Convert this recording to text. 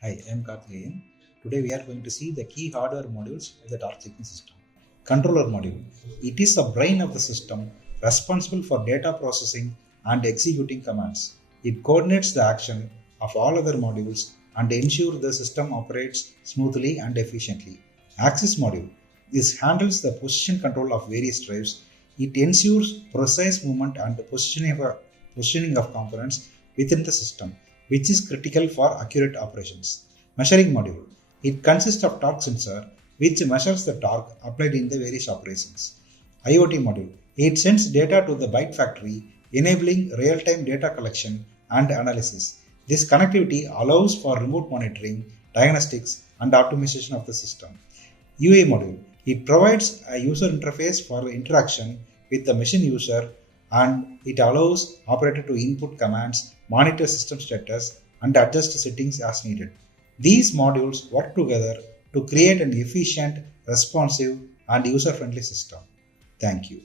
Hi, I am Karthikeyan. Today we are going to see the key hardware modules of the torque checking system. Controller module. It is the brain of the system responsible for data processing and executing commands. It coordinates the action of all other modules and ensures the system operates smoothly and efficiently. Axis module. This handles the position control of various drives. It ensures precise movement and positioning of components within the system, which is critical for accurate operations. Measuring module. It consists of torque sensor, which measures the torque applied in the various operations. IoT module. It sends data to the byte factory, enabling real-time data collection and analysis. This connectivity allows for remote monitoring, diagnostics, and optimization of the system. UA module. It provides a user interface for interaction with the machine user, and it allows operator to input commands, monitor system status, and adjust settings as needed. These modules work together to create an efficient, responsive, and user-friendly system. Thank you.